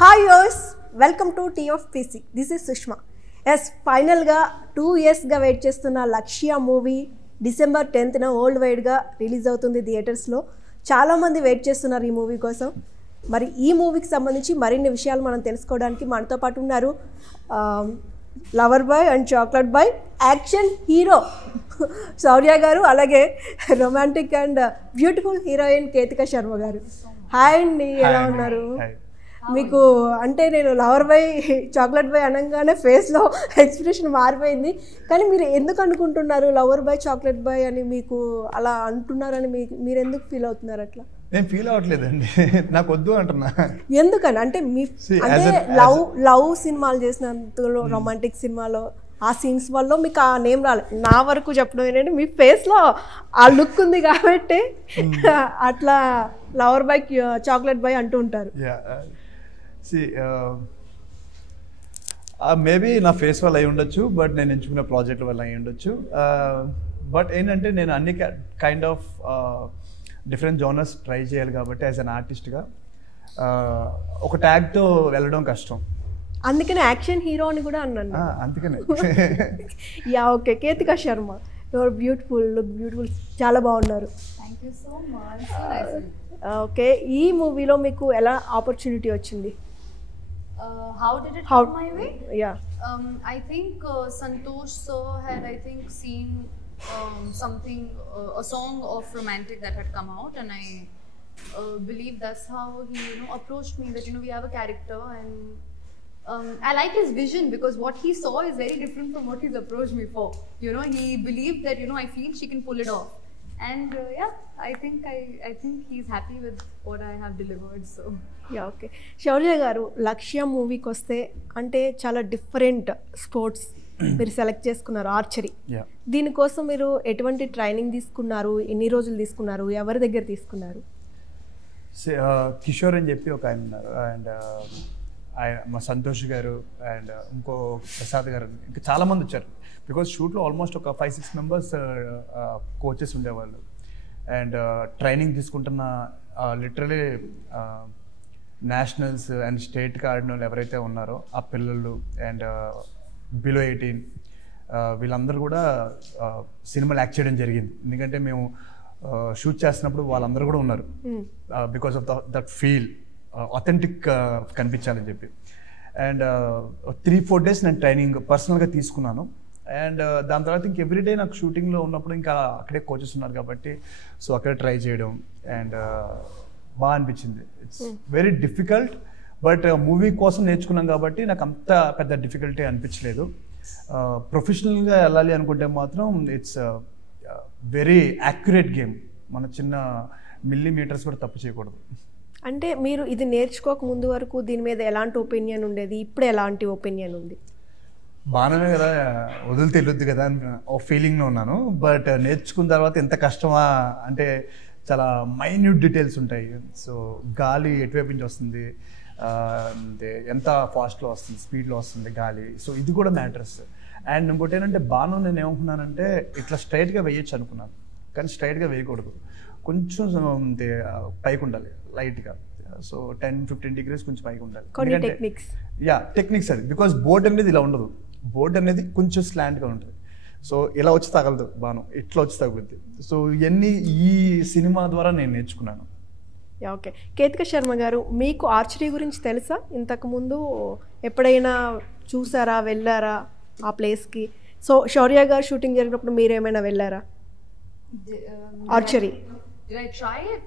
Hi యోస్, welcome to T of PC. This is Sushma. Yes, ఫైనల్గా 2 ఇయర్స్గా వెయిట్ చేస్తున్న Lakshya movie December 10th world వైడ్గా రిలీజ్ అవుతుంది థియేటర్స్లో. చాలామంది వెయిట్ చేస్తున్నారు ఈ మూవీ కోసం. మరి ఈ మూవీకి సంబంధించి మరిన్ని విషయాలు మనం తెలుసుకోవడానికి మనతో పాటు ఉన్నారు lover boy and chocolate boy action hero Shaurya గారు, అలాగే romantic and beautiful heroine Ketika Sharma గారు. హాయ్ అండి, ఎలా ఉన్నారు? మీకు అంటే నేను లవర్ బాయ్ చాక్లెట్ బాయ్ అనగానే ఫేస్లో ఎక్స్ప్రెషన్ మారిపోయింది. కానీ మీరు ఎందుకు అనుకుంటున్నారు లవర్ బాయ్ చాక్లెట్ బాయ్ అని? మీకు అలా అంటున్నారని మీరు ఎందుకు ఫీల్ అవుతున్నారు? అట్లా నేను ఫీల్ అవ్వట్లేదండి, నాకు వద్దు అంటున్నా. ఎందుకని అంటే మీ అంటే లవ్ సినిమాలు చేసినంతలో, రొమాంటిక్ సినిమాలో ఆ సీన్స్ వల్ల మీకు ఆ నేమ్ రాలేదు. నా వరకు చెప్పడం ఏంటంటే మీ ఫేస్లో ఆ లుక్ ఉంది కాబట్టి అట్లా లవర్ బాయ్ చాక్లెట్ బాయ్ అంటూ ఉంటారు. మేబీ నా ఫేస్ వల్ల అయి ఉండొచ్చు, బట్ నేను ఎంచుకున్న ప్రాజెక్ట్ వల్ల అయి ఉండొచ్చు. బట్ ఏంటంటే నేను అన్ని kind of different genres try చేయాలి కాబట్టి యాజ్ అన్ ఆర్టిస్ట్గా ఒక ట్యాగ్తో వెళ్ళడం కష్టం. అందుకనే యాక్షన్ హీరో అని కూడా అన్నాను. అందుకనే yeah, okay. Ketika Sharma, your beautiful, look beautiful, చాలా బాగున్నారు. Thank you so much. Okay, ఈ మూవీలో మీకు ఎలా ఆపర్చునిటీ వచ్చింది? How did it come my way? Yeah. I think Santosh sir had seen something, a song of romantic that had come out, and I believe that's how he approached me, that we have a character, and I like his vision because what he saw is very different from what he's approached me for. He believed that I feel she can pull it off, and yeah, I think he's happy with what I have delivered. So yeah, okay. Shaurya గారు, లక్ష్య మూవీకి వస్తే అంటే చాలా different sports మీరు select చేసుకున్నారు, archery. దీనికోసం మీరు ఎటువంటి ట్రైనింగ్ తీసుకున్నారు? ఎన్ని రోజులు తీసుకున్నారు? ఎవరి దగ్గర తీసుకున్నారు? కిషోర్ అని చెప్పి ఒక ఆయన ఉన్నారు, అండ్ మా సంతోష్ గారు అండ్ ఇంకో ప్రసాద్ గారు, ఇంకా చాలామంది వచ్చారు. బికాజ్ షూట్లో ఆల్మోస్ట్ ఒక 5-6 మెంబర్స్ కోచెస్ ఉండేవాళ్ళు. అండ్ ట్రైనింగ్ తీసుకుంటున్న లిటరలీ నేషనల్స్ అండ్ స్టేట్కి ఆడిన వాళ్ళు ఎవరైతే ఉన్నారో ఆ పిల్లలు అండ్ బిలో 18 వీళ్ళందరూ కూడా సినిమాలు యాక్ట్ చేయడం జరిగింది. ఎందుకంటే మేము షూట్ చేస్తున్నప్పుడు వాళ్ళందరూ కూడా ఉన్నారు, because of that feel authentic కనిపించాలని చెప్పి. అండ్ 3-4 days నేను ట్రైనింగ్ పర్సనల్గా తీసుకున్నాను. అండ్ దాని తర్వాత ఇంక ఎవ్రీడే నాకు షూటింగ్లో ఉన్నప్పుడు ఇంకా అక్కడే కోచెస్ ఉన్నారు కాబట్టి సో అక్కడే ట్రై చేయడం అండ్ బాగా అనిపించింది. It's very difficult, but movie కోసం నేర్చుకున్నాం కాబట్టి నాకు అంత పెద్ద డిఫికల్టీ అనిపించలేదు. ప్రొఫెషనల్గా వెళ్ళాలి అనుకుంటే మాత్రం ఇట్స్ వెరీ యాక్యురేట్ గేమ్. మన చిన్న మిల్లీమీటర్స్ కూడా తప్పు చేయకూడదు. అంటే మీరు ఇది నేర్చుకోక ముందు వరకు దీని మీద ఎలాంటి ఒపీనియన్ ఉండేది? ఇప్పుడు ఎలాంటి ఒపీనియన్ ఉంది? బాగానే కదా, వదిలితే వెళ్ళొద్దు కదా అని ఒక ఫీలింగ్లో ఉన్నాను. బట్ నేర్చుకున్న తర్వాత ఎంత కష్టమా అంటే చాలా మైన్యూట్ డీటెయిల్స్ ఉంటాయి. సో గాలి ఎటువైపు నుంచి వస్తుంది, ఎంత ఫాస్ట్లో వస్తుంది, స్పీడ్లో వస్తుంది గాలి, సో ఇది కూడా మ్యాటర్స్. అండ్ ఇంకోటి ఏంటంటే బాణం నేను ఏమనుకున్నానంటే ఇట్లా స్ట్రైట్గా వేయచ్చు అనుకున్నాను, కానీ స్ట్రైట్గా వేయకూడదు, కొంచెం పైకి ఉండాలి లైట్గా. సో 10-15 degrees కొంచెం పైకి ఉండాలి. టెక్నిక్స్ అది. బికాస్ బోర్డ్ అనేది ఇలా ఉండదు, బోర్డ్ అనేది కొంచెం స్లాంట్గా ఉంటుంది. సో ఇలా వచ్చి తగలదు బాణం, ఇట్లా వచ్చి తగులుద్ది. సో ఇవన్నీ ఈ సినిమా ద్వారా నేను నేర్చుకున్నాను. ఓకే. కేతిక శర్మ గారు, మీకు ఆర్చరీ గురించి తెలుసా? ఇంతకుముందు ఎప్పుడైనా చూసారా, వెళ్ళారా ఆ ప్లేస్కి? సో శౌర్య గారు షూటింగ్ జరిగినప్పుడు మీరు ఏమైనా వెళ్ళారా archery? Did I try it?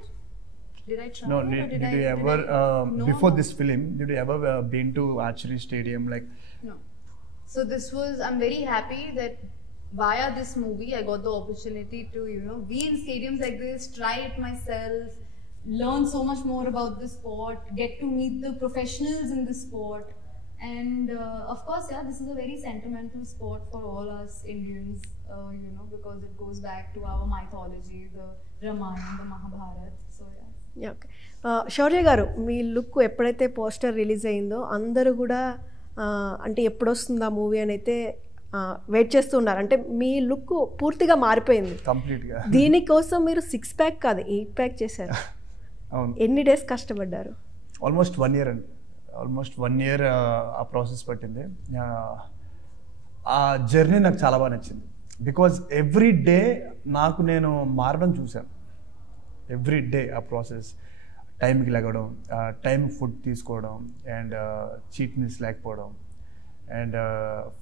No, did you ever no. Before this film, did you ever been to archery stadium like? No. So this was, I'm very happy that via this movie I got the opportunity to be in stadiums like this, try it myself, learn so much more about the sport, get to meet the professionals in the sport, and of course this is a very sentimental sport for all us Indians, because it goes back to our mythology, the Ramayana, the Mahabharata. So okay. Shaurya గారు, మీ look ఎప్పుడైతే poster release అయిందో అందరూ కూడా అంటే ఎప్పుడు వస్తుంది ఆ మూవీ అని అయితే వెయిట్ చేస్తూ ఉన్నారు. అంటే మీ లుక్ పూర్తిగా మారిపోయింది కంప్లీట్గా. దీనికోసం మీరు 6 pack కాదు 8 pack చేశారు. ఎన్ని డేస్ కష్టపడ్డారు? ఆల్మోస్ట్ 1 year అండి. ఆల్మోస్ట్ 1 year ఆ ప్రాసెస్ పట్టింది. ఆ జర్నీ నాకు చాలా బాగా నచ్చింది. బికాజ్ ఎవ్రీ డే నాకు నేను మారడం చూశాను. ఎవ్రీ డే ఆ ప్రాసెస్, టైంకి లెగడం, టైం ఫుడ్ తీసుకోవడం, అండ్ చీట్ మీల్స్ లేకపోవడం, అండ్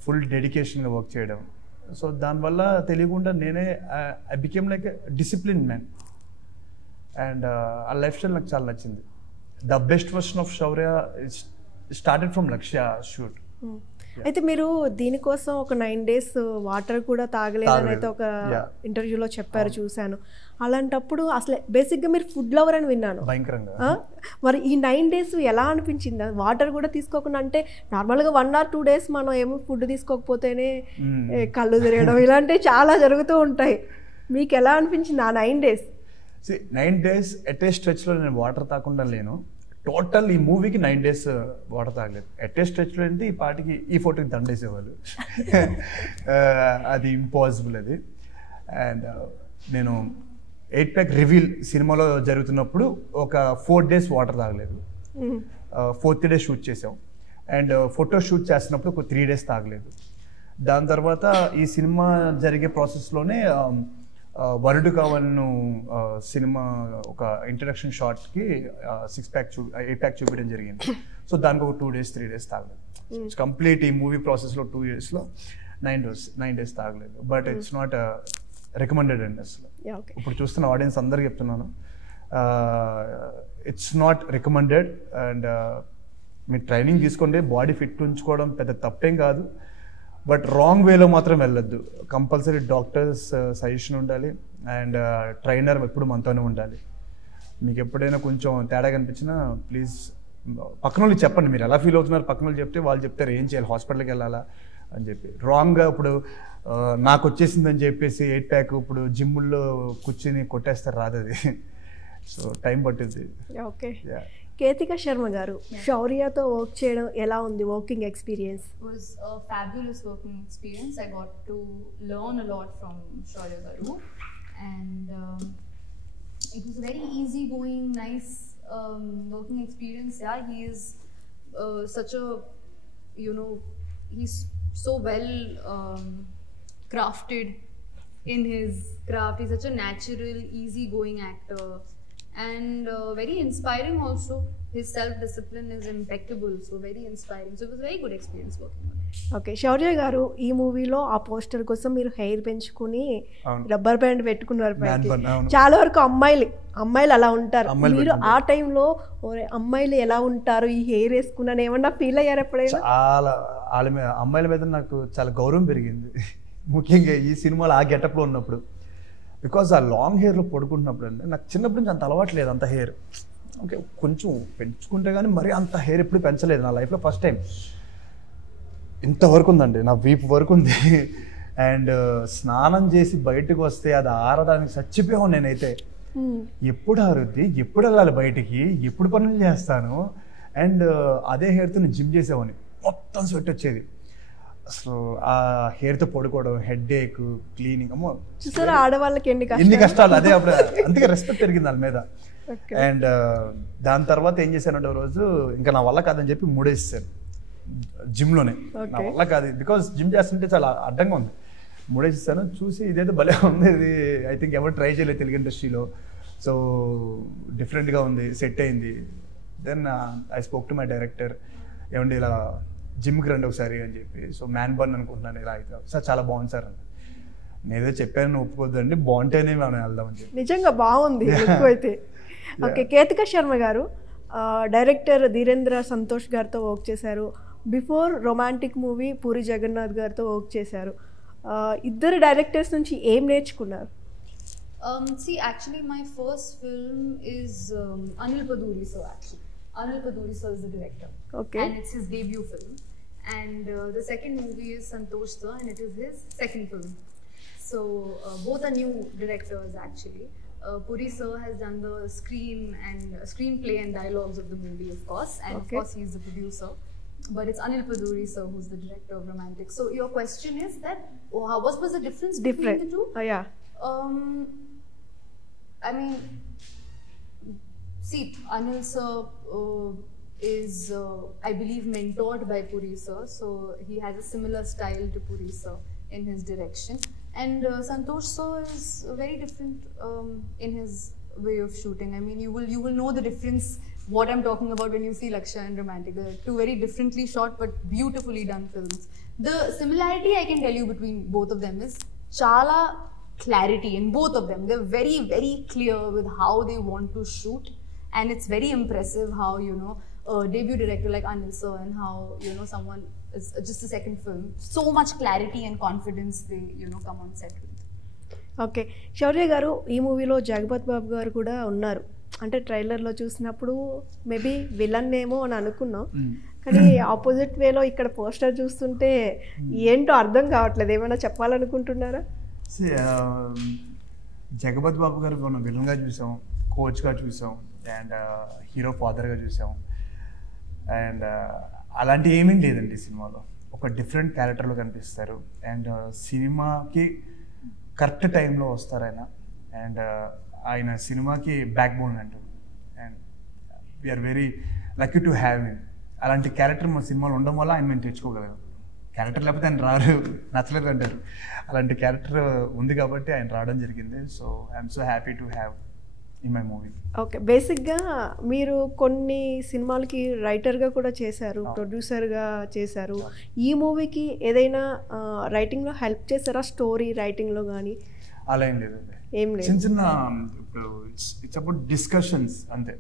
ఫుల్ డెడికేషన్గా వర్క్ చేయడం. సో దానివల్ల తెలియకుండా నేనే I became like discipline man. And ఆ లైఫ్ స్టైల్ నాకు చాలా నచ్చింది. The best version of Shaurya started from లక్ష్య షూట్. అయితే మీరు దీనికోసం ఒక 9 days వాటర్ కూడా తాగలేదని అయితే ఒక ఇంటర్వ్యూలో చెప్పారు, చూశాను. అలాంటప్పుడు అసలు బేసిక్గా మీరు ఫుడ్ లవర్ అని విన్నాను. భయంకరంగా. మరి ఈ 9 days ఎలా అనిపించింది? వాటర్ కూడా తీసుకోకుండా, అంటే నార్మల్గా 1 or 2 days మనం ఏమో ఫుడ్ తీసుకోకపోతేనే కళ్ళు తిరగడం ఇలాంటివి చాలా జరుగుతూ ఉంటాయి. మీకు ఎలా అనిపించింది ఆ 9 days? 9 days ఎట్ ఏ స్ట్రెచ్లో నేను వాటర్ తాగకుండా లేను. టోటల్ ఈ మూవీకి 9 days వాటర్ తాగలేదు. ఎట్ ఏ స్ట్రెచ్లో అంటే ఈ పాటికి ఈ ఫోటోకి దండేసేవాళ్ళు. అది ఇంపాసిబుల్ అది. అండ్ నేను 8 pack రివీల్ సినిమాలో జరుగుతున్నప్పుడు ఒక 4 days వాటర్ తాగలేదు. 4th day షూట్ చేసాం. అండ్ ఫోటో షూట్ చేస్తున్నప్పుడు ఒక 3 days తాగలేదు. దాని తర్వాత ఈ సినిమా జరిగే ప్రాసెస్లోనే వరుడు కావాలను సినిమా ఒక ఇంట్రడక్షన్ షాట్కి 8 pack చూపించడం జరిగింది. సో దానికి ఒక 2 days 3 days తాగలేదు. కంప్లీట్ ఈ మూవీ ప్రాసెస్లో 2 yearsలో 9 days తాగలేదు. బట్ ఇట్స్ నాట్ రికమెండెడ్ అండి అసలు. ఇప్పుడు చూస్తున్న ఆడియన్స్ అందరికీ చెప్తున్నాను, ఇట్స్ నాట్ రికమెండెడ్. అండ్ మీరు ట్రైనింగ్ తీసుకోండి, బాడీ ఫిట్ ఉంచుకోవడం పెద్ద తప్పేం కాదు. బట్ రాంగ్ వేలో మాత్రం వెళ్ళొద్దు. కంపల్సరీ డాక్టర్స్ సజెషన్ ఉండాలి, అండ్ ట్రైనర్ ఎప్పుడు మనతోనే ఉండాలి. మీకు ఎప్పుడైనా కొంచెం తేడా కనిపించినా ప్లీజ్ పక్కన వాళ్ళకి చెప్పండి. మీరు ఎలా ఫీల్ అవుతున్నారు పక్కన వాళ్ళు చెప్తే వాళ్ళు చెప్తారు ఏం చేయాలి, హాస్పిటల్కి వెళ్ళాలా అని చెప్పి. రాంగ్గా ఇప్పుడు నాకు వచ్చేసిందని చెప్పేసి 8 pack ఇప్పుడు జిమ్ముల్లో కూర్చుని కొట్టేస్తారు, రాదు అది. సో టైం పట్టింది. ఓకే. కేతిక శర్మ గారు, శౌర్యతో వర్క్ చేయడం ఎలా ఉంది? Working experience? It was a fabulous working experience. I got to learn a lot from Shaurya Garu, and it was a very easy-going, nice working experience. Yeah, he is such a, he's so well crafted in his craft. He's such a natural, easy-going actor. And very inspiring also. His self-discipline is impeccable, so very inspiring. So it was a very good experience working on it. Okay. Shaurya గారు, ఈ మూవీలో ఆ poster కోసం మీరు hair పెంచుకుని rubber band పెట్టుకున్నారు. చాలా వరకు అమ్మాయిలు అలా ఉంటారు. మీరు ఆ టైంలో అమ్మాయిలు ఎలా ఉంటారు ఈ హెయిర్ వేసుకున్నాను ఏమన్నా ఫీల్ అయ్యారు ఎప్పుడైనా? చాలా అమ్మాయిల మీద నాకు చాలా గౌరవం పెరిగింది, ముఖ్యంగా ఈ సినిమాలో ఆ గెటప్లో ఉన్నప్పుడు. బికాజ్ ఆ లాంగ్ హెయిర్లో పడుకుంటున్నప్పుడు అండి, నాకు చిన్నప్పటి నుంచి అంత అలవాటు లేదు అంత హెయిర్. ఓకే, కొంచెం పెంచుకుంటే కానీ మరీ అంత హెయిర్ ఎప్పుడు పెంచలేదు నా లైఫ్లో. ఫస్ట్ టైం ఇంతవరకు ఉందండి, నా వీపు వరకు ఉంది. అండ్ స్నానం చేసి బయటకు వస్తే అది ఆరడానికి చచ్చిపోయాను నేనైతే. ఎప్పుడు ఆరుద్ది, ఎప్పుడు వెళ్ళాలి బయటికి, ఎప్పుడు పనులు చేస్తాను. అండ్ అదే హెయిర్తో నేను జిమ్ చేసేవాడిని, మొత్తం స్వెట్ వచ్చేది. అసలు ఆ హెయిర్తో పడుకోవడం, హెడ్ ఏక్, క్లీనింగ్, అమ్మో చూసారా ఆడవాళ్ళకి ఎన్ని కష్టాలు. అదే అప్పుడు అందుకే రెస్పెక్ట్ పెరిగింది దాని మీద. అండ్ దాని తర్వాత ఏం చేశానంటే రోజు ఇంకా నా వల్ల కాదని చెప్పి మూడేసాను జిమ్లోనే. నా వల్ల కాదు, బికాజ్ జిమ్ చేస్తుంటే చాలా అడ్డంగా ఉంది. మూడేసాను. చూసి ఇదేదో భలే ఉంది, ఇది ఐ థింక్ ఎవరు ట్రై చేయలేదు తెలుగు ఇండస్ట్రీలో. సో డిఫరెంట్గా ఉంది, సెట్ అయింది. Then I spoke to my director, ఏమండి ఇలా జిమ్కి రండి ఒకసారి అని చెప్పి. సో మ్యాన్ బన్ అనుకుంటున్నాను, ఇలా అయితే సార్ చాలా బాగుంది సార్ అని. నేనేదో చెప్పాను, ఒప్పుకోద్దండి, బాగుంటేనే మనం వెళ్దామని చెప్పి. నిజంగా బాగుంది అయితే. ఓకే. కేతిక శర్మ గారు డైరెక్టర్ ధీరేంద్ర సంతోష్ గారితో వర్క్ చేశారు. Before romantic movie Puri Jagannath గారితో వర్క్ చేశారు. ఇద్దరు డైరెక్టర్స్ నుంచి ఏం నేర్చుకున్నారు? See, actually my first film is Anil Paduri sir. Actually Anil Paduri sir is the director. Okay. And it's his debut film. And the second movie is Santosh sir, and it is his second film. So both are new directors actually. Puri sir has done the screenplay and dialogues of the movie, of course, and of course he is the producer. But it's Anil Paduri sir who's the director of Romantic. So your question is that what was the difference between the two? Yeah. I mean, see, Anil sir, is, I believe, mentored by Puri sir. So he has a similar style to Puri sir in his direction. And Santosh sir is very different in his way of shooting. I mean, you will know the difference what I'm talking about when you see Lakshya and Romantic. They're two very differently shot but beautifully done films. The similarity I can tell you between both of them is chala clarity in both of them. They're very, very clear with how they want to shoot, and it's very impressive how, you know, a debut director like Anil sir, and how, you know, someone is just a second film, so much clarity and confidence they, you know, come on set with. Okay, Shaurya గారు, ఈ మూవీలో జగపత్ బాబు గారు కూడా ఉన్నారు. అంటే ట్రైలర్లో చూసినప్పుడు maybe villain ఏమో అని అనుకున్నాం, కానీ ఆపోజిట్ వేలో ఇక్కడ పోస్టర్ చూస్తుంటే ఏంటో అర్థం కావట్లేదు. ఏమైనా చెప్పాలనుకుంటున్నారా? జగపత్ బాబు గారు మనం విలన్గా చూసాం, కోచ్గా చూసాం, అండ్ హీరో ఫాదర్గా చూసాం. అండ్ అలాంటి ఏమీ లేదండి సినిమాలో. ఒక డిఫరెంట్ క్యారెక్టర్లో కనిపిస్తారు, అండ్ సినిమాకి కరెక్ట్ టైంలో వస్తారు ఆయన. అండ్ ఆయన సినిమాకి బ్యాక్ బోన్ అంటారు, and we are very lucky to have him. అలాంటి క్యారెక్టర్ మా సినిమాలో ఉండడం వల్ల ఆయన మేము తెచ్చుకోగలం. క్యారెక్టర్ లేకపోతే ఆయన రారు, నచ్చలేదు అంటారు. అలాంటి క్యారెక్టర్ ఉంది కాబట్టి ఆయన రావడం జరిగింది. So I'm so happy to have in my movie. Okay, బేసిక్గా మీరు కొన్ని సినిమాలకి రైటర్గా కూడా చేశారు, ప్రొడ్యూసర్గా చేశారు. ఈ మూవీకి ఏదైనా రైటింగ్లో హెల్ప్ చేశారా? స్టోరీ రైటింగ్లో కానీ? అలా ఏం లేదండి, ఏం లేదు. చిన్న చిన్న ఇప్పుడు ఇట్స్ అబౌట్ డిస్కషన్స్ అంతే.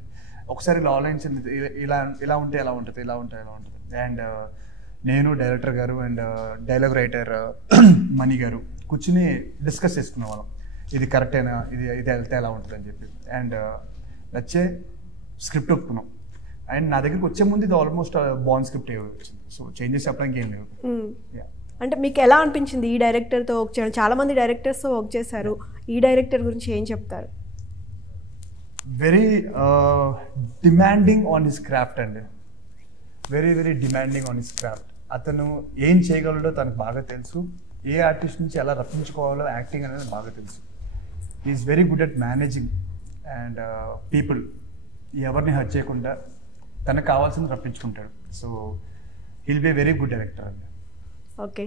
ఒకసారి లా లైన్స్ ఇలా ఇలా ఉంటే ఎలా ఉంటుంది, ఇలా ఉంటే ఎలా ఉంటుంది. అండ్ నేను, డైరెక్టర్ గారు అండ్ డైలాగ్ రైటర్ మణి గారు కూర్చుని డిస్కస్ చేసుకునే వాళ్ళం. ఇది కరెక్టేనా, ఇది వెళ్తే ఎలా ఉంటుంది అని చెప్పి. అండ్ వచ్చే స్క్రిప్ట్ ఒప్పుకున్నాం. అండ్ నా దగ్గరికి వచ్చే ముందు ఇది ఆల్మోస్ట్ బాండ్ స్క్రిప్ట్ వచ్చింది. సో చేంజెస్ చెప్పడానికి ఏం లేవు. అంటే మీకు ఎలా అనిపించింది ఈ డైరెక్టర్తో వర్క్ చేయడం? చాలా మంది డైరెక్టర్స్తో వర్క్ చేశారు, ఈ డైరెక్టర్ గురించి ఏం చెప్తారు? Very demanding on his craft అండి, very very demanding on his craft. అతను ఏం చేయగలడో తనకు బాగా తెలుసు, ఏ ఆర్టిస్ట్ నుంచి ఎలా రప్పించుకోవాలో యాక్టింగ్ అనేది బాగా తెలుసు. Is very good at managing and people. ఎవరిని హర్ట్ చేయకుండా తనకు కావాల్సింది రప్పించుకుంటాడు. So he'll be very good director అండి. ఓకే,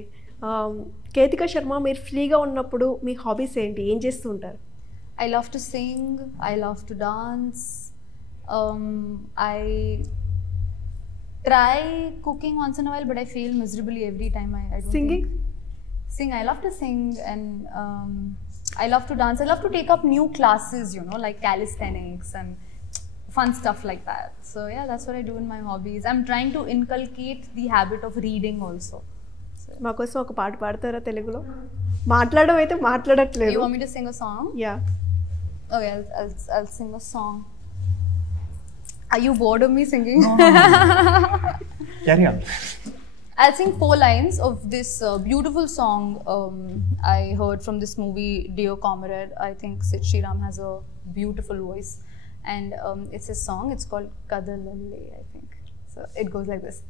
కేతికా శర్మ, మీరు ఫ్రీగా ఉన్నప్పుడు మీ హాబీస్ ఏంటి, ఏం చేస్తూ ఉంటారు? I love to sing, I love to dance, I try cooking once in a while, but I fail miserably every time. I don't Singing? Sing, I love to sing, and I love to dance. I love to take up new classes, you know, like calisthenics and fun stuff like that. So yeah, that's what I do in my hobbies. I'm trying to inculcate the habit of reading also. మా కోసం ఒక పాట పాడతారా తెలుగులో? మాట్లాడడం అయితే మాట్లాడట్లేదు. You want me to sing a song? Yeah. Okay, I'll sing a song. Are you bored of me singing? No. Carry on. I'll sing 4 lines of this beautiful song I heard from this movie, Dear Comrade. I think Sid Sriram has a beautiful voice, and it's a song. It's called Kadalalle, I think. So it goes like this.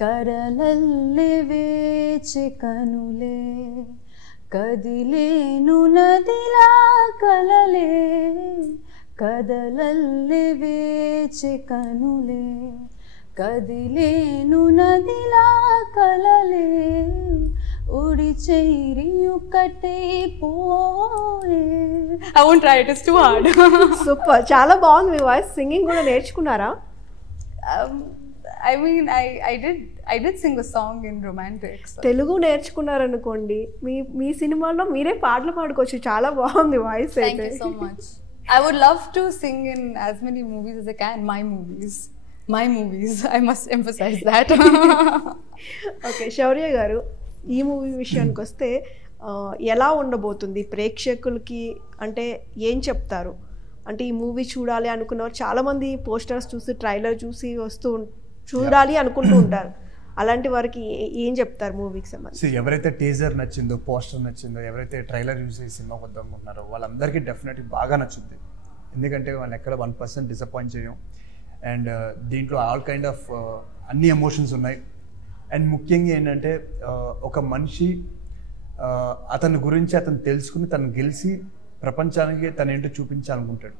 Kadalalle veche kanule kadilenu nadila kalale kadalalle veche kanule కదిలేను నదిలా కలలే ఉడి చేరి ఒకటే పోయే. I won't try it, it's too hard. Super, చాలా బాగుంది మీ voice. Singing కూడా నేర్చుకున్నారా? I mean, I did sing a song in Romantic. So. Telugu నేర్చుకున్నారనుకోండి, మీ సినిమాలో మీరే పాటలు పాడుకోవచ్చు. చాలా బాగుంది వాయిస్ అయితే. Thank you so much. I would love to sing in as many movies as I can. My movies, I must emphasize that. Okay, Shaurya గారు, ఈ movie విషయానికి వస్తే ఎలా ఉండబోతుంది ప్రేక్షకులకి? అంటే ఏం చెప్తారు? అంటే ఈ మూవీ చూడాలి అనుకున్నవారు చాలామంది పోస్టర్స్ చూసి, ట్రైలర్ చూసి చూడాలి అనుకుంటూ ఉంటారు. అలాంటి వారికి ఏం చెప్తారు మూవీకి సంబంధించి? ఎవరైతే టీజర్ నచ్చిందో, పోస్టర్ నచ్చిందో, ఎవరైతే ట్రైలర్ చూసి సినిమా వద్దాం ఉన్నారో వాళ్ళందరికీ డెఫినెట్లీ బాగా నచ్చుద్ది. ఎందుకంటే వాళ్ళు ఎక్కడ 1% డిసప్పాయింట్ చేయం. అండ్ దీంట్లో ఆల్ కైండ్ ఆఫ్ అన్ని ఎమోషన్స్ ఉన్నాయి. అండ్ ముఖ్యంగా ఏంటంటే ఒక మనిషి అతని గురించి అతను తెలుసుకుని తను గెలిచి ప్రపంచానికి తను ఏంటో చూపించాలనుకుంటాడు.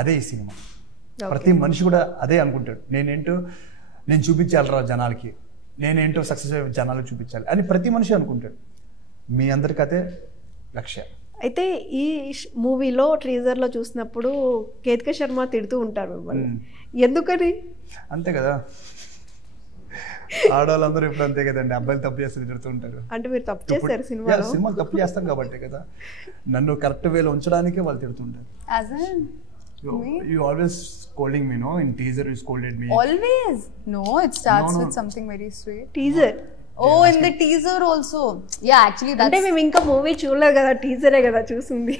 అదే ఈ సినిమా. ప్రతి మనిషి కూడా అదే అనుకుంటాడు, నేను చూపించాలరా జనాలకి, నేనేంటో సక్సెస్ జనాలకు చూపించాలి అని ప్రతి మనిషి అనుకుంటాడు. మీ అందరికి అదే లక్ష్యం. అయితే ఈ మూవీలో ట్రీజర్లో చూసినప్పుడు కేతిక శర్మ తిడుతూ ఉంటారు మిమ్మల్ని, ఎందుకని? అంతే కదా, ఆడవాళ్ళందరూ ఇప్పుడు అంతే కదండి, అబ్బాయిలు తప్పు చేస్తే తిడుతూ ఉంటారు. అంటే మీరు తప్పు చేస్తారు సినిమాలు తప్పు చేస్తాం కాబట్టి కదా, నన్ను కరెక్ట్ వేలో ఉంచడానికే వాళ్ళు తిడుతుంటారు. You always scolding me, no? In teaser you scolded me. Always? No, it starts No. with something very sweet. Teaser. Oh, in the teaser also. Yeah, actually that's... అంటే మేము ఇంకా మూవీ చూడలేదు కదా, టీజరే కదా చూసింది.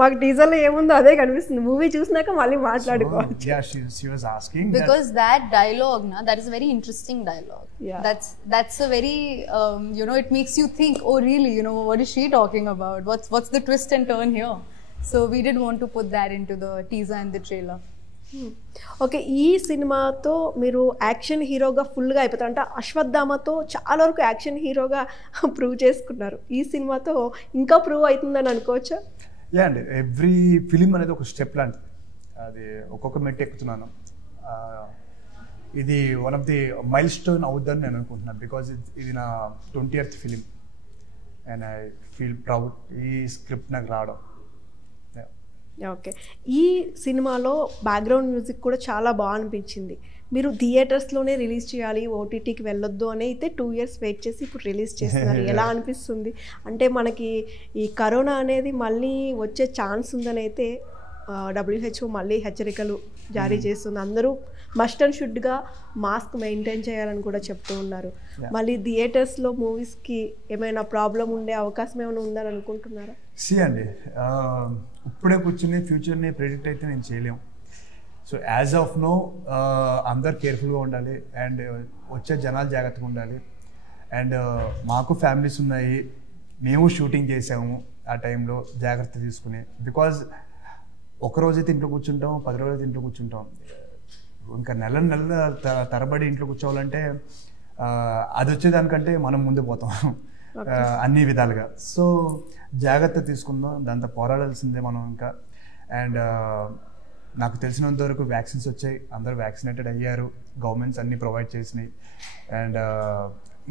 మాకు టీజర్లో ఏముందో అదే కనిపిస్తుంది, మూవీ చూసినాక మళ్ళీ మాట్లాడుకోవచ్చు. Yeah, she was asking because that dialogue, that is a very interesting dialogue. Yeah. That's a very it makes you think, oh really, what is she talking about? What's the twist and turn here? So we did want to put that into the teaser and the trailer. Okay, ఈ సినిమాతో మీరు action హీరోగా ఫుల్గా అయిపోతారు. అంటే అశ్వత్థామతో చాలా వరకు action హీరోగా ప్రూవ్ చేసుకున్నారు, ఈ సినిమాతో ఇంకా ప్రూవ్ అవుతుందని అనుకోవచ్చా? యా అండి, ఎవ్రీ ఫిలిం అనేది ఒక స్టెప్ లాంటిది, అది ఒక్కొక్క మెట్టు ఎక్కుతున్నాను. ఇది one of the milestone అవుద్దని నేను అనుకుంటున్నాను, బికాజ్ ఇది నా 20th film and I feel proud ఈ స్క్రిప్ట్ నాకు రావడం. ఓకే, ఈ సినిమాలో బ్యాక్గ్రౌండ్ మ్యూజిక్ కూడా చాలా బాగా అనిపించింది. మీరు థియేటర్స్లోనే రిలీజ్ చేయాలి, ఓటీటీకి వెళ్ళొద్దు అని అయితే 2 years వెయిట్ చేసి ఇప్పుడు రిలీజ్ చేస్తున్నారు. ఎలా అనిపిస్తుంది? అంటే మనకి ఈ కరోనా అనేది మళ్ళీ వచ్చే ఛాన్స్ ఉందని అయితే WHO మళ్ళీ హెచ్చరికలు జారీ చేస్తుంది. అందరూ మస్ట్ అండ్ షుడ్గా మాస్క్ మెయింటైన్ చేయాలని కూడా చెప్తూ ఉన్నారు. మళ్ళీ థియేటర్స్లో మూవీస్కి ఏమైనా ప్రాబ్లం ఉండే అవకాశం ఏమైనా ఉందని అనుకుంటున్నారా? అండి, ఇప్పుడే కూర్చుని ఫ్యూచర్ని ప్రెడిక్ట్ అయితే నేను చేయలేము. సో యాజ్ ఆఫ్ నో అందరు కేర్ఫుల్గా ఉండాలి అండ్ వచ్చే జనాలు జాగ్రత్తగా ఉండాలి. అండ్ మాకు ఫ్యామిలీస్ ఉన్నాయి, మేము షూటింగ్ చేసాము ఆ టైంలో జాగ్రత్త తీసుకుని. బికాజ్ ఒకరోజైతే ఇంట్లో కూర్చుంటాం, 10 రోజులైతే ఇంట్లో కూర్చుంటాం, ఇంకా నెల తరబడి ఇంట్లో కూర్చోవాలంటే అది వచ్చేదానికంటే మనం ముందు పోతాం అన్ని విధాలుగా. సో జాగ్రత్త తీసుకుందాం, దాంతో పోరాడాల్సిందే మనం ఇంకా. అండ్ నాకు తెలిసినంత వరకు వ్యాక్సిన్స్ వచ్చాయి, అందరూ వ్యాక్సినేటెడ్ అయ్యారు, గవర్నమెంట్స్ అన్నీ ప్రొవైడ్ చేసినాయి. అండ్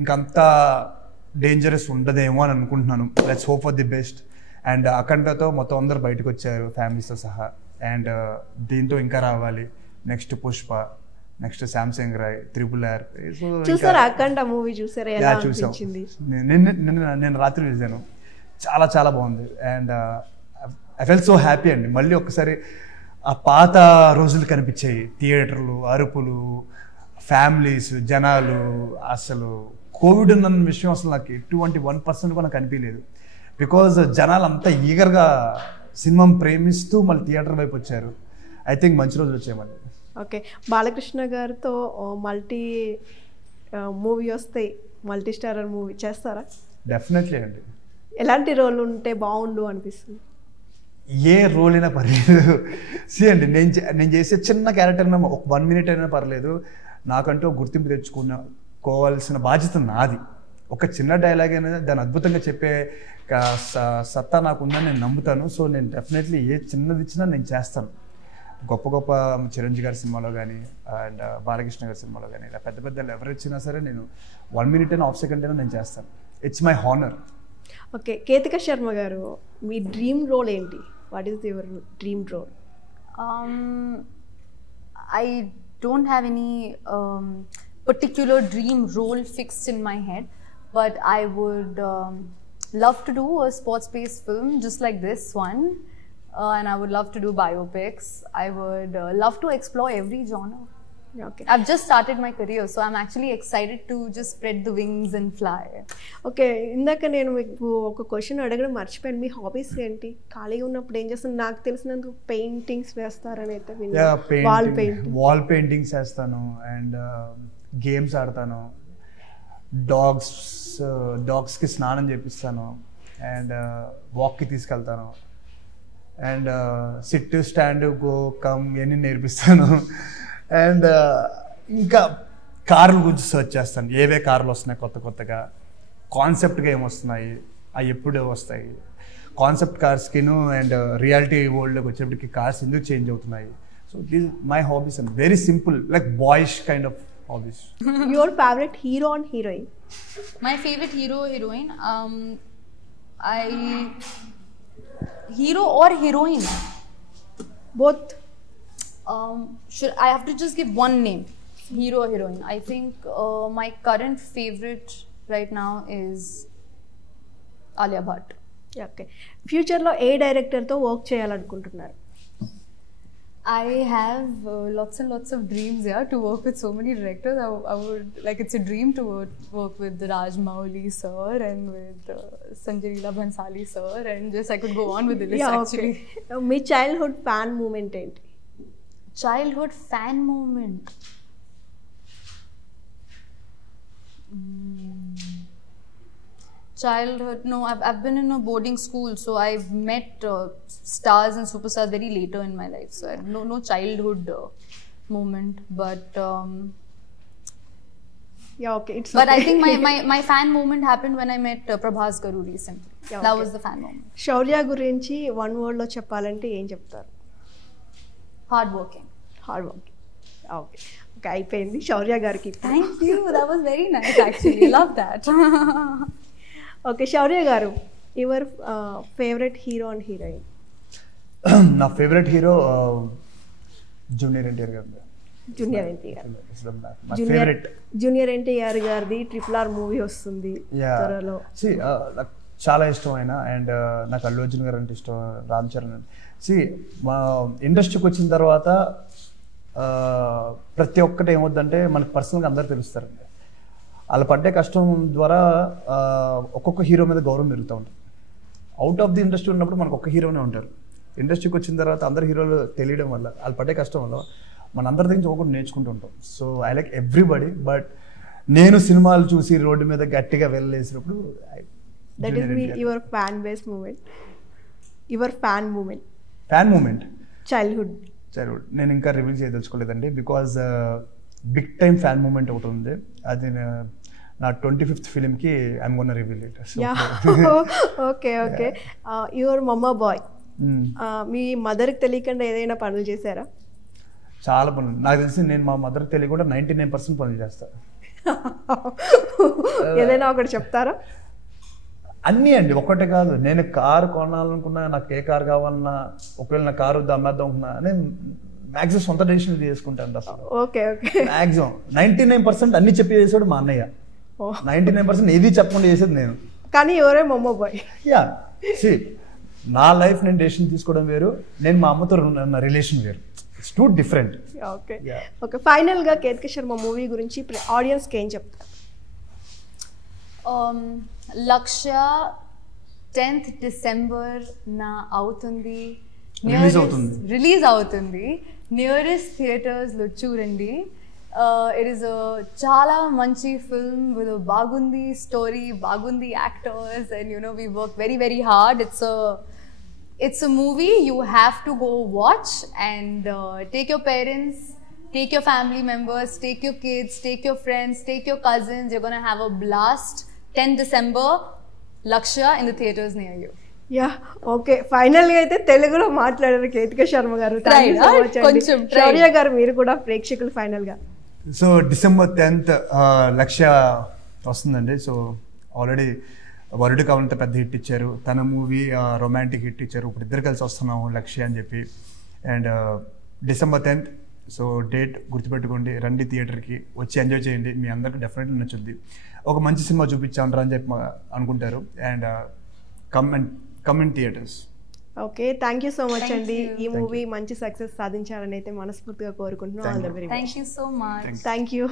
ఇంకంత డేంజరస్ ఉండదేమో అని అనుకుంటున్నాను. Let's hope for the best. And అఖండతో మొత్తం అందరు బయటకు వచ్చారు ఫ్యామిలీస్తో సహా. అండ్ దీంతో ఇంకా రావాలి, నెక్స్ట్ పుష్ప, నెక్స్ట్ శాంసంగ్ రాయ్, RRR. చూసారా అఖండ మూవీ? చూసారా, ఎలా అనిపించింది? నేను రాత్రి చూసాను, చాలా చాలా బాగుంది. And I felt so happy అండి. మళ్ళీ ఒక్కసారి ఆ పాత రోజులు కనిపించాయి, థియేటర్లు, అరుపులు, ఫ్యామిలీస్, జనాలు. అసలు కోవిడ్ ఉన్న విషయం అసలు నాకు ఎటువంటి 1% కూడా నాకు అనిపించలేదు. బికాజ్ జనాలు అంతా ఈగర్గా సినిమా ప్రేమిస్తూ మళ్ళీ థియేటర్ వైపు వచ్చారు. ఐ థింక్ మంచి రోజులు వచ్చాయి మళ్ళీ. ఓకే, బాలకృష్ణ గారితో మల్టీ మూవీ వస్తాయి, మల్టీ స్టారర్ మూవీ చేస్తారా? డెఫినెట్లీ అండి. ఎలాంటి రోల్ ఉంటే బాగుండు అనిపిస్తుంది? ఏ రోల్ అయినా పర్లేదు. అండి, నేను చేసే చిన్న క్యారెక్టర్ అయినా 1 minute అయినా పర్లేదు, నాకంటూ గుర్తింపు తెచ్చుకోవాల్సిన బాధ్యత నాది. ఒక చిన్న డైలాగ్ అనేది దాన్ని అద్భుతంగా చెప్పే సత్తా నాకుందని నేను నమ్ముతాను. సో నేను డెఫినెట్లీ ఏ చిన్నది ఇచ్చినా నేను చేస్తాను. గొప్ప గొప్ప చిరంజీవి గారి సినిమాలో కానీ అండ్ బాలకృష్ణ గారి సినిమాలో కానీ ఇలా పెద్ద పెద్ద ఎవరు ఇచ్చినా సరే నేను 1 minute అయినా 1/2 second అయినా నేను చేస్తాను. It's my honour. Okay, Ketika Sharma గారు, మీ డ్రీమ్ రోల్ ఏంటి? What is your dream role? I don't have any particular dream role fixed in my head, but I would love to do a sports-based film just like this one. And I would love to do biopics. I would love to explore every genre. Okay. I've just started my career, so I'm actually excited to just spread the wings and fly. Okay, ఇందాక నేను మీకు ఒక question అడగడం మర్చిపోయాను. మీ hobbies ఏంటి? ఖాళీగా ఉన్నప్పుడు ఏం చేస్తాను? నాకు తెలిసినందుకు పెయింటింగ్స్ వేస్తారని అయితే విన్నాను. వాల్ పెయింటింగ్స్ వేస్తాను అండ్ గేమ్స్ ఆడతాను, డాగ్స్కి స్నానం చేపిస్తాను అండ్ వాక్కి తీసుకెళ్తాను and SIT stand go come ఇవన్నీ నేర్పిస్తాను. అండ్ ఇంకా కార్ల గురించి సర్చ్ చేస్తాను, ఏవే కార్లు వస్తున్నాయి కొత్తగా, కాన్సెప్ట్గా ఏమొస్తున్నాయి, అవి ఎప్పుడే వస్తాయి, కాన్సెప్ట్ కార్స్కిను అండ్ రియాలిటీ వరల్డ్లోకి వచ్చేప్పటికి కార్స్ ఎందుకు చేంజ్ అవుతున్నాయి. So So these my hobbies are very simple, like boyish kind of hobbies. Your favorite hero and heroine? My favorite hero, heroine. Hero or heroine? Both. Should I have to just give one name? Hero or heroine? I think my current favorite right now is Alia Bhatt. Okay, ఫ్యూచర్లో ఏ డైరెక్టర్తో work చేయాలనుకుంటున్నారు? I have lots and lots of dreams, yeah, to work with so many directors. I would like, it's a dream to work with Rajmouli sir and with Sanjay Leela Bhansali sir, and just I could go on with the list actually. మీ childhood fan moment ఏంటి? Childhood fan moment. Childhood, no, I've been in a boarding school, so I've met stars and superstars very later in my life. So I have no childhood moment, but it's but I think my fan moment happened when I met Prabhas Garu recently. That was the fan moment. శౌర్య గురించి one word లో చెప్పాలంటే ఏం చెప్తారు? Hard working. Hard working. Okay okay, అయిపోయింది శౌర్య గారికి. Thank you. That was very nice actually. Love that. Okay, Shaurya గారు, your favourite hero and heroine? నా favourite hero junior NTR గారు. Junior NTR. Favourite junior NTR గారిది RRR మూవీ వస్తుంది త్వరలో. నాకు చాలా ఇష్టం ఆయన, అండ్ నాకు అల్లు అర్జున్ గారు అంటే ఇష్టం, రామ్ చరణ్. మా ఇండస్ట్రీకి వచ్చిన తర్వాత ప్రతి ఒక్కటి ఏమవుద్దంటే మనకు పర్సనల్గా అందరూ తెలుస్తారండి. వాళ్ళు పడ్డే కష్టం ద్వారా ఒక్కొక్క హీరో మీద గౌరవం పెరుగుతూ ఉంటుంది. అవుట్ ఆఫ్ ది ఇండస్ట్రీ ఉన్నప్పుడు మనకు ఒక్క హీరోనే ఉంటారు. ఇండస్ట్రీకి వచ్చిన తర్వాత అందరు హీరోలు తెలియడం వల్ల, వాళ్ళు పడ్డే కష్టం వల్ల మన అందరి దగ్గర ఒకటి నేర్చుకుంటూ ఉంటాం. So I like everybody. But నేను సినిమాలు చూసి రోడ్డు మీద గట్టిగా వెళ్ళేసినప్పుడు that is your fan base moment, your fan moment childhood నేను ఇంకా రివీల్ చేయదలుచుకోలేదండి, because big time fan moment ఒకటి ఉంది. అది నా 25th ఫిలింకి I'm gonna reveal it. Okay okay, your mamma boy. మీ మదర్కి తెలియకుండా ఏదైనా పనులు చేశారా? చాలా పనులు. నాకు తెలిసి నేను మా మదర్కి తెలియకుండా 99% పనులు చేస్తాను. ఏదైనా ఒకటి చెప్తారా? అన్నీ అండి, ఒక్కటే కాదు. నేను కారు కొనాలనుకున్నా, నాకు ఏ కారు కావాలన్నా, ఒకవేళ నా కారు అమ్మేద్దాం అనుకున్నా, నేను మ్యాక్సిమం సొంత డెసిషన్ తీసుకుంటాను అసలు. ఓకే ఓకే, మ్యాక్సిమం 99% అన్ని చెప్పి చేసాడు మా అన్నయ్య, 99% ఏది చెప్పకుండా చేసేది నేను. కానీ ఎవరే మమ్మ బాయ్. యా, నా లైఫ్ నేను డెసిషన్ తీసుకోవడం వేరు, నేను మా అమ్మతో నా రిలేషన్ వేరు. It's two different. Okay okay, ఫైనల్గా కేతకి శర్మ మూవీ గురించి ఆడియన్స్కి ఏం చెప్తారు? లక్ష్య 10th December నా అవుతుంది, రిలీజ్ అవుతుంది. నియరెస్ట్ థియేటర్స్లో చూడండి. ఇట్ ఈస్ చాలా మంచి ఫిల్మ్ విత్ బాగుంది స్టోరీ, బాగుంది actors, and you know we work very very hard. It's a movie you have to go watch, and take your parents, take your family members, take your kids, take your friends, take your cousins. You're going to have a blast. 10th December, Lakshya in the theaters near you. Yeah okay, ఫైనల్గా అయితే తెలుగులో మాట్లాడారు కేతిక శర్మ గారు. శౌర్య గారు, మీరు కూడా ప్రేక్షకులు ఫైనల్గా. సో December 10th లక్ష్య వస్తుందండి. సో ఆల్రెడీ వరుడు కావాలంటే పెద్ద హిట్ ఇచ్చారు, తన మూవీ రొమాంటిక్ హిట్ ఇచ్చారు. ఇప్పుడు ఇద్దరు కలిసి వస్తున్నాము లక్ష్య అని చెప్పి. And December 10th, so date గుర్తుపెట్టుకోండి, రండి థియేటర్కి వచ్చి ఎంజాయ్ చేయండి. మీ అందరికి డెఫినెట్లీ నచ్చుద్ది. ఒక మంచి సినిమా చూపించాను అని చెప్పి అనుకుంటారు. And come in theatres. Okay, thank you so much అండి. ఈ మూవీ మంచి సక్సెస్ సాధించాలని అయితే మనస్ఫూర్తిగా కోరుకుంటున్నాం. All the very best. Thank you so much. Thank you.